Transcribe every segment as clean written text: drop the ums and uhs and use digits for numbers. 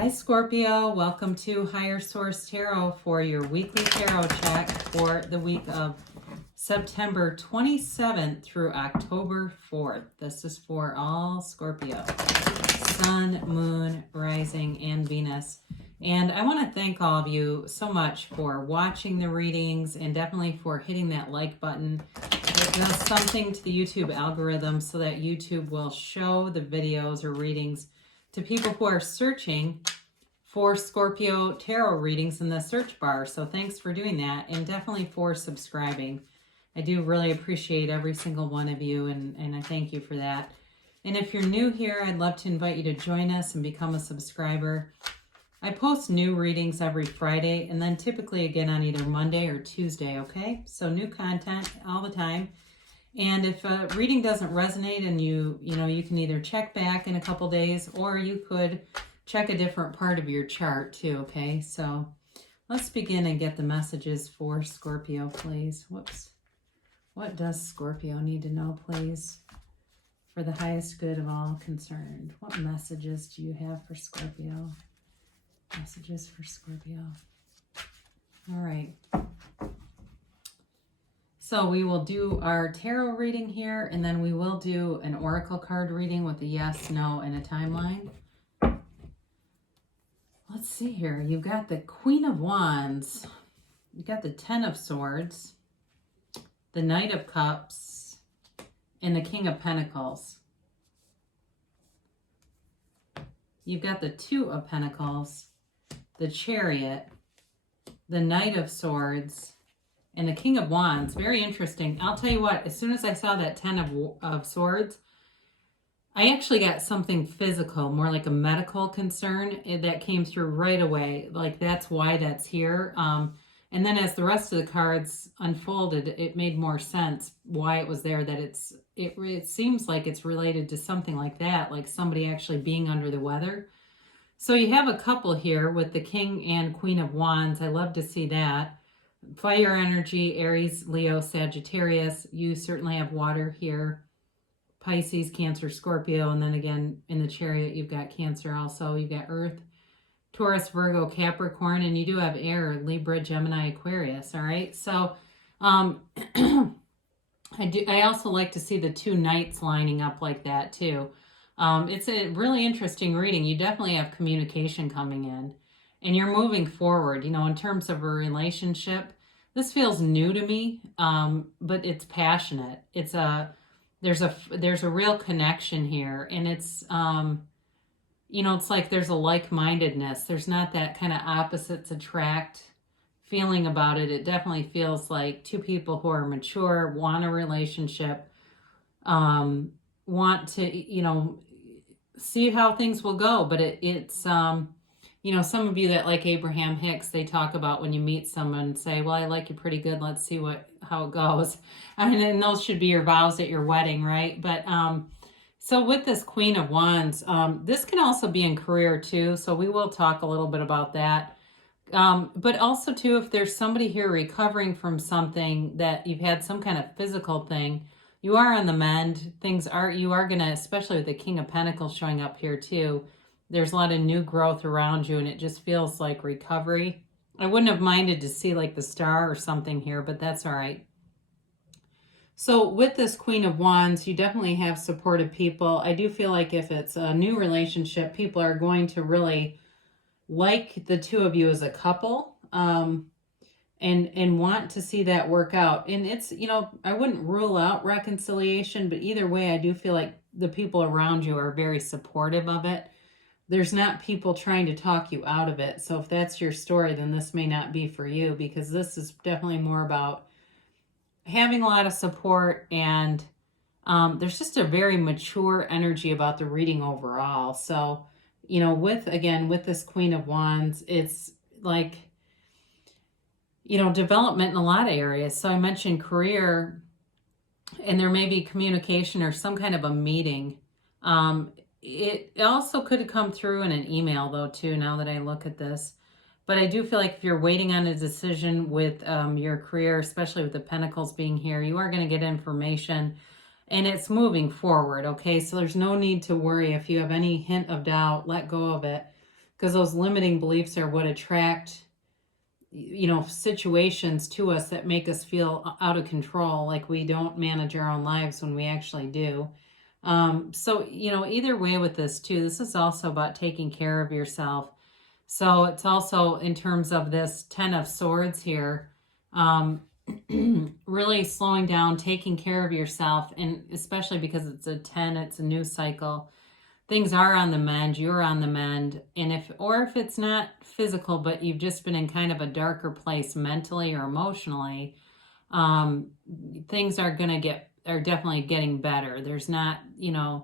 Hi Scorpio, welcome to Higher Source Tarot for your weekly tarot check for the week of September 27th through October 4th. This is for all Scorpio, Sun, Moon, Rising, and Venus. And I want to thank all of you so much for watching the readings and definitely for hitting that like button. It does something to the YouTube algorithm so that YouTube will show the videos or readings to people who are searching for Scorpio tarot readings in the search bar. So thanks for doing that, and definitely for subscribing. I do really appreciate every single one of you, and I thank you for that. And if you're new here, I'd love to invite you to join us and become a subscriber. I post new readings every Friday, and then typically again on either Monday or Tuesday, okay? So new content all the time. And if a reading doesn't resonate and you can either check back in a couple days, or you could check a different part of your chart too, okay? So let's begin and get the messages for Scorpio, please. Whoops. What does Scorpio need to know, please, for the highest good of all concerned? What messages do you have for Scorpio? Messages for Scorpio. All right. So we will do our tarot reading here, and then we will do an oracle card reading with a yes, no, and a timeline. Let's see here. You've got the Queen of Wands. You've got the Ten of Swords, the Knight of Cups, and the King of Pentacles. You've got the Two of Pentacles, the Chariot, the Knight of Swords, and the King of Wands. Very interesting. I'll tell you what, as soon as I saw that Ten of Swords, I actually got something physical, more like a medical concern that came through right away. Like, that's why that's here. And then as the rest of the cards unfolded, it made more sense why it was there, that it seems like it's related to something like that, like somebody actually being under the weather. So you have a couple here with the King and Queen of Wands. I love to see that. Fire energy, Aries, Leo, Sagittarius. You certainly have water here. Pisces, Cancer, Scorpio. And then again, in the Chariot, you've got Cancer also. You've got Earth, Taurus, Virgo, Capricorn. And you do have air, Libra, Gemini, Aquarius. All right. So I also like to see the two knights lining up like that too. It's a really interesting reading. You definitely have communication coming in. And you're moving forward, in terms of a relationship. This feels new to me, but it's passionate. There's a real connection here, and it's it's like there's a like-mindedness. There's not that kind of opposites attract feeling about it. It definitely feels like two people who are mature, want a relationship, want to see how things will go. But it's some of you that like Abraham Hicks, they talk about when you meet someone and say, well, I like you pretty good. Let's see how it goes. And those should be your vows at your wedding, right? But so with this Queen of Wands, this can also be in career too. So we will talk a little bit about that. But also too, if there's somebody here recovering from something that you've had some kind of physical thing, you are on the mend. You are going to, especially with the King of Pentacles showing up here too, there's a lot of new growth around you, and it just feels like recovery. I wouldn't have minded to see like the Star or something here, but that's all right. So with this Queen of Wands, you definitely have supportive people. I do feel like if it's a new relationship, people are going to really like the two of you as a couple, and want to see that work out. And it's, I wouldn't rule out reconciliation, but either way, I do feel like the people around you are very supportive of it. There's not people trying to talk you out of it. So if that's your story, then this may not be for you, because this is definitely more about having a lot of support, and there's just a very mature energy about the reading overall. So, with this Queen of Wands, it's like, development in a lot of areas. So I mentioned career, and there may be communication or some kind of a meeting. It also could come through in an email though too, now that I look at this. But I do feel like if you're waiting on a decision with your career, especially with the Pentacles being here, you are going to get information, and it's moving forward, okay? So there's no need to worry. If you have any hint of doubt, let go of it, because those limiting beliefs are what attract, situations to us that make us feel out of control, like we don't manage our own lives when we actually do. So, either way with this too, this is also about taking care of yourself. So it's also in terms of this 10 of Swords here, really slowing down, taking care of yourself, and especially because it's a 10, it's a new cycle. Things are on the mend, you're on the mend, and if it's not physical, but you've just been in kind of a darker place mentally or emotionally, things are definitely getting better. There's not the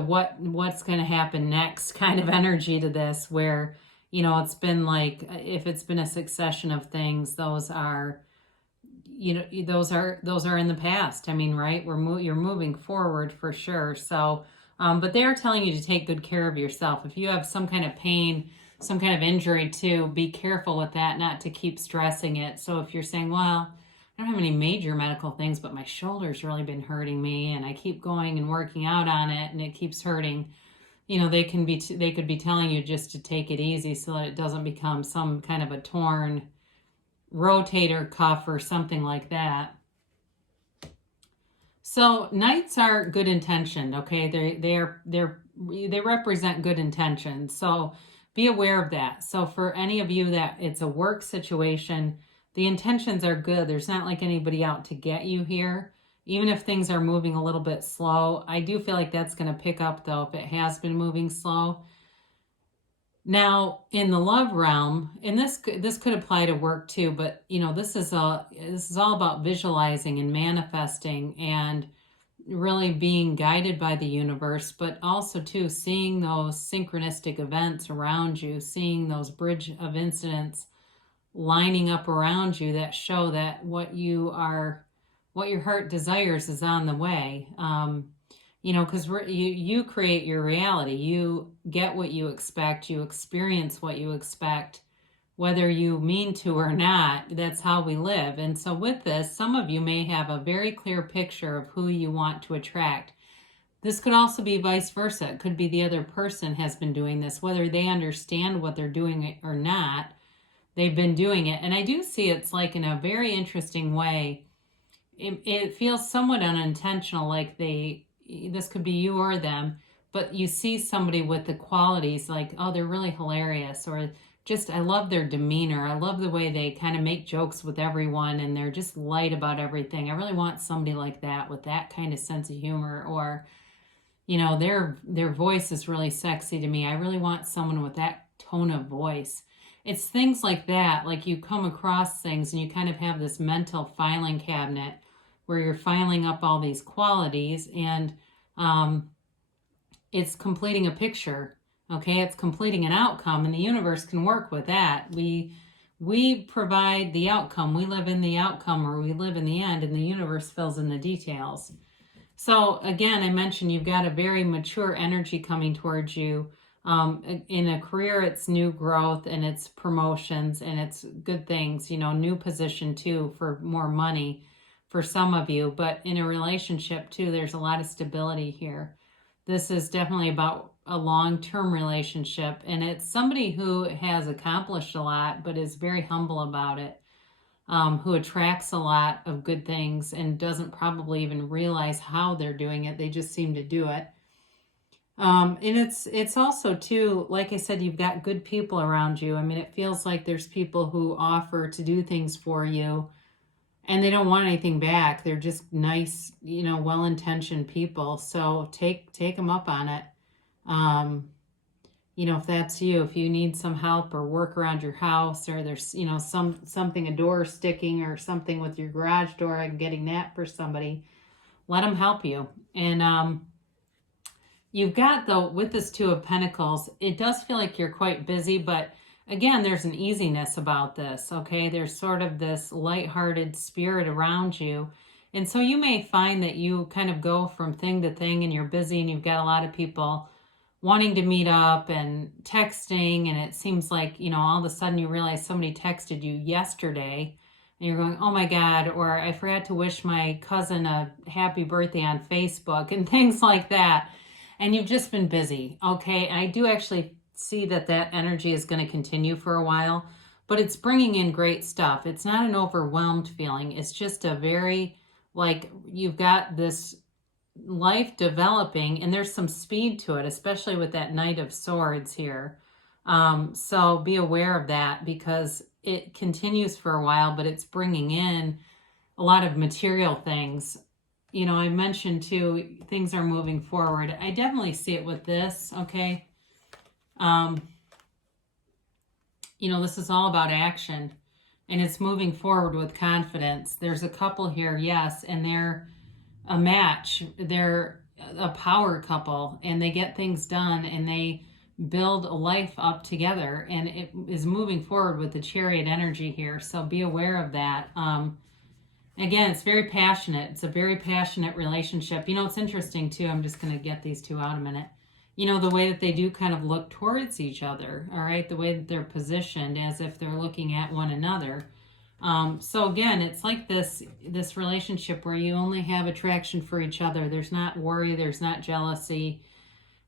what's going to happen next kind of energy to this, where it's been like, if it's been a succession of things, those are those are in the past. I mean, right, you're moving forward for sure. So but they are telling you to take good care of yourself. If you have some kind of pain, some kind of injury too, be careful with that, not to keep stressing it. So if you're saying, well, I don't have any major medical things, but my shoulder's really been hurting me and I keep going and working out on it and it keeps hurting, they could be telling you just to take it easy so that it doesn't become some kind of a torn rotator cuff or something like that. So Knights are good intentioned, okay? They represent good intentions. So be aware of that. So for any of you that it's a work situation, the intentions are good. There's not like anybody out to get you here. Even if things are moving a little bit slow, I do feel like that's going to pick up though if it has been moving slow. Now, in the love realm, and this could apply to work too, but this is all about visualizing and manifesting and really being guided by the universe, but also too seeing those synchronistic events around you, seeing those bridge of incidents lining up around you that show that what your heart desires is on the way. Because you create your reality. You get what you expect. You experience what you expect, whether you mean to or not. That's how we live. And so with this, some of you may have a very clear picture of who you want to attract. This could also be vice versa. It could be the other person has been doing this, whether they understand what they're doing or not. They've been doing it. And I do see it's like in a very interesting way. It feels somewhat unintentional, like this could be you or them, but you see somebody with the qualities like, oh, they're really hilarious, or just, I love their demeanor. I love the way they kind of make jokes with everyone and they're just light about everything. I really want somebody like that with that kind of sense of humor, or, their voice is really sexy to me. I really want someone with that tone of voice. It's things like that, like you come across things and you kind of have this mental filing cabinet where you're filing up all these qualities, and it's completing a picture, okay? It's completing an outcome, and the universe can work with that. We provide the outcome. We live in the outcome, or we live in the end, and the universe fills in the details. So again, I mentioned you've got a very mature energy coming towards you. In a career, it's new growth and it's promotions and it's good things, new position too, for more money for some of you. But in a relationship too, there's a lot of stability here. This is definitely about a long-term relationship, and it's somebody who has accomplished a lot but is very humble about it, who attracts a lot of good things and doesn't probably even realize how they're doing it. They just seem to do it. And it's also too, like I said, you've got good people around you. I mean, it feels like there's people who offer to do things for you and they don't want anything back. They're just nice, well-intentioned people. So take them up on it. If that's you, if you need some help or work around your house, or there's, something, a door sticking or something with your garage door and getting that for somebody, let them help you. And, you've got, though, with this Two of Pentacles, it does feel like you're quite busy, but again, there's an easiness about this, okay? There's sort of this lighthearted spirit around you. And so you may find that you kind of go from thing to thing and you're busy and you've got a lot of people wanting to meet up and texting, and it seems like, all of a sudden you realize somebody texted you yesterday and you're going, oh my God, or I forgot to wish my cousin a happy birthday on Facebook and things like that. And you've just been busy, okay? And I do actually see that that energy is going to continue for a while, but it's bringing in great stuff. It's not an overwhelmed feeling. It's just a very, like, you've got this life developing, and there's some speed to it, especially with that Knight of Swords here. So be aware of that, because it continues for a while, but it's bringing in a lot of material things. You know, I mentioned too, things are moving forward. I definitely see it with this, okay? You know, this is all about action, and it's moving forward with confidence. There's a couple here, yes, and they're a match. They're a power couple, and they get things done, and they build a life up together, and it is moving forward with the Chariot energy here. So be aware of that. Again, it's very passionate. It's a very passionate relationship. You know, it's interesting too. I'm just going to get these two out a minute. You know, the way that they do kind of look towards each other, all right? The way that they're positioned as if they're looking at one another. So again, it's like this relationship where you only have attraction for each other. There's not worry, there's not jealousy.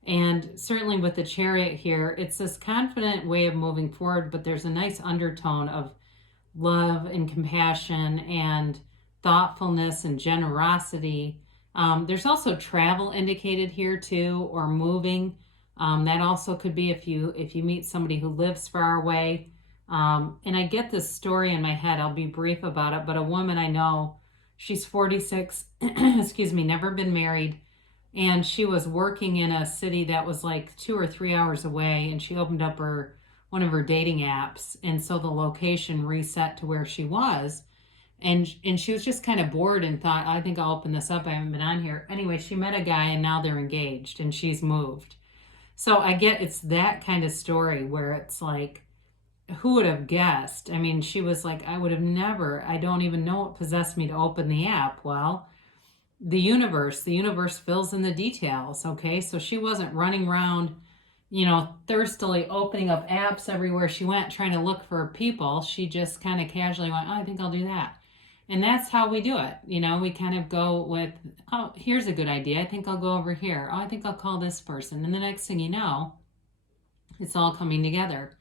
And certainly with the Chariot here, it's this confident way of moving forward, but there's a nice undertone of love and compassion and thoughtfulness and generosity. There's also travel indicated here too, or moving. That also could be if you meet somebody who lives far away. And I get this story in my head. I'll be brief about it. But a woman I know, she's 46, excuse me, never been married. And she was working in a city that was like 2 or 3 hours away. And she opened up one of her dating apps. And so the location reset to where she was. And she was just kind of bored and thought, I think I'll open this up. I haven't been on here. Anyway, she met a guy, and now they're engaged, and she's moved. So I get it's that kind of story where it's like, who would have guessed? I mean, she was like, I would have never, I don't even know what possessed me to open the app. Well, the universe fills in the details, okay? So she wasn't running around, you know, thirstily opening up apps everywhere she went trying to look for people. She just kind of casually went, oh, I think I'll do that. And that's how we do it. You know, we kind of go with, oh, here's a good idea. I think I'll go over here. Oh, I think I'll call this person. And the next thing you know, it's all coming together.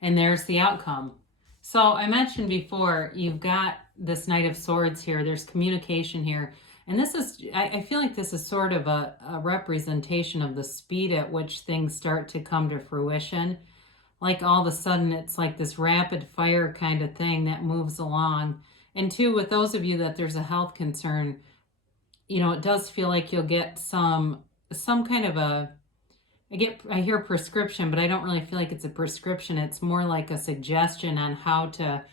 And there's the outcome. So I mentioned before, you've got this Knight of Swords here. There's communication here. And this is, I feel like this is sort of a representation of the speed at which things start to come to fruition. Like all of a sudden, it's like this rapid fire kind of thing that moves along. And two, with those of you that there's a health concern, you know, it does feel like you'll get some kind of I hear prescription, but I don't really feel like it's a prescription. It's more like a suggestion on how to,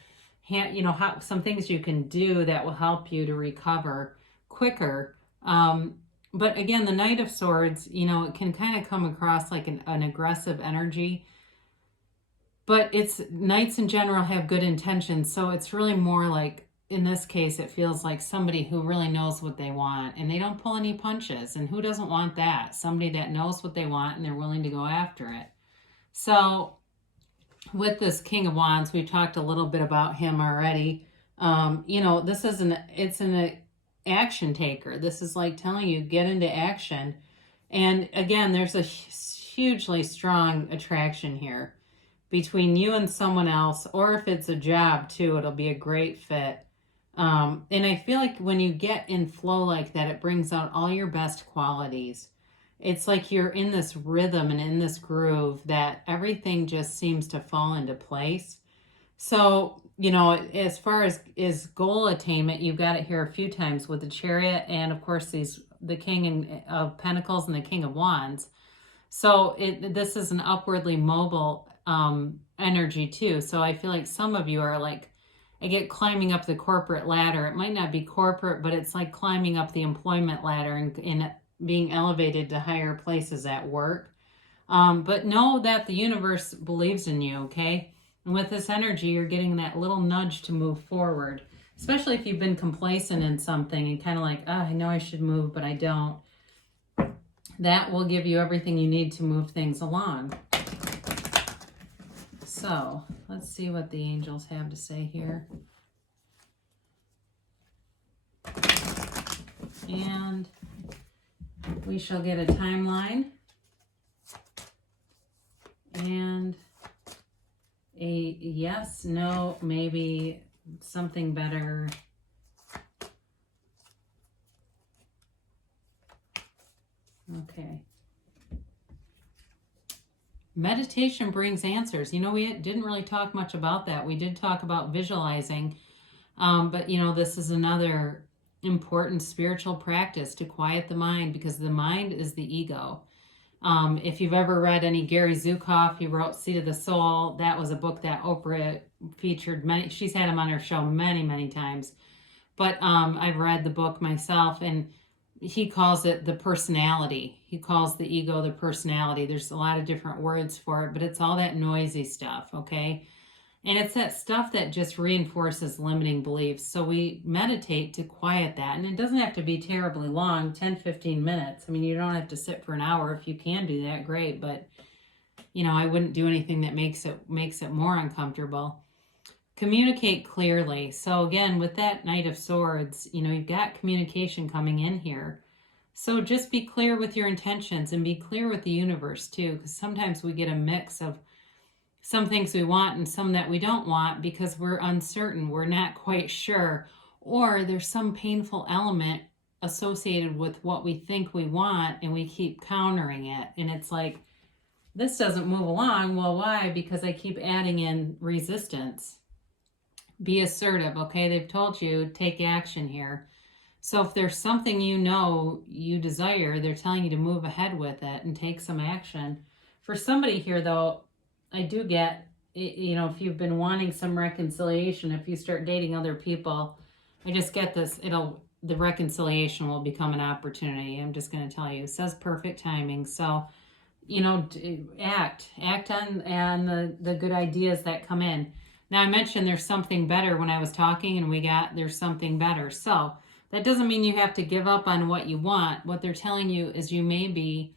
how some things you can do that will help you to recover quicker. But again, the Knight of Swords, you know, it can kind of come across like an aggressive energy. But knights in general have good intentions. So it's really more like, in this case, it feels like somebody who really knows what they want, and they don't pull any punches. And who doesn't want that? Somebody that knows what they want and they're willing to go after it. So with this King of Wands, we've talked a little bit about him already. You know, it's an action taker. This is like telling you, get into action. And again, there's a hugely strong attraction here between you and someone else, or if it's a job too, it'll be a great fit. And I feel like when you get in flow like that, it brings out all your best qualities. It's like you're in this rhythm and in this groove that everything just seems to fall into place. So, you know, as far as goal attainment, you've got it here a few times with the Chariot and, of course, the King of Pentacles and the King of Wands. So this is an upwardly mobile energy too. So I feel like some of you are like, I get climbing up the corporate ladder. It might not be corporate, but it's like climbing up the employment ladder and being elevated to higher places at work. But know that the universe believes in you, okay? And with this energy, you're getting that little nudge to move forward, especially if you've been complacent in something and kind of like, oh, I know I should move, but I don't. That will give you everything you need to move things along. So let's see what the angels have to say here. And we shall get a timeline. yes, no, maybe, something better. Okay. Meditation brings answers. You know, we didn't really talk much about that. We did talk about visualizing, but you know, this is another important spiritual practice to quiet the mind, because the mind is the ego. If you've ever read any Gary Zukav, he wrote Seed of the Soul. That was a book that Oprah featured many. She's had him on her show many, many times. But I've read the book myself, and he calls it the personality. He calls the ego the personality. There's a lot of different words for it, but it's all that noisy stuff, okay? And it's that stuff that just reinforces limiting beliefs. So we meditate to quiet that. And it doesn't have to be terribly long, 10, 15 minutes. I mean, you don't have to sit for an hour. If you can do that, great. But, you know, I wouldn't do anything that makes it more uncomfortable. Communicate clearly. So again, with that Knight of Swords, you know, you've got communication coming in here. So just be clear with your intentions, and be clear with the universe too, because sometimes we get a mix of some things we want and some that we don't want because we're uncertain, we're not quite sure, or there's some painful element associated with what we think we want and we keep countering it. And it's like, this doesn't move along. Well, why? Because I keep adding in resistance. Be assertive, okay? They've told you, take action here. So if there's something you know you desire, they're telling you to move ahead with it and take some action. For somebody here, though, I do get, you know, if you've been wanting some reconciliation, if you start dating other people, I just get this, the reconciliation will become an opportunity. I'm just going to tell you. It says perfect timing. So, you know, act on the good ideas that come in. Now, I mentioned there's something better when I was talking, and we got there's something better. So that doesn't mean you have to give up on what you want. What they're telling you is you may be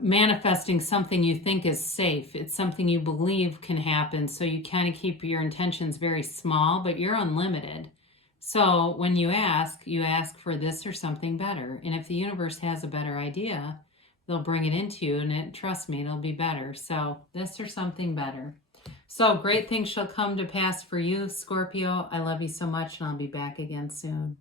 manifesting something you think is safe. It's something you believe can happen. So you kind of keep your intentions very small, but you're unlimited. So when you ask for this or something better. And if the universe has a better idea, they'll bring it into you, and trust me, it'll be better. So this or something better. So great things shall come to pass for you, Scorpio. I love you so much, and I'll be back again soon.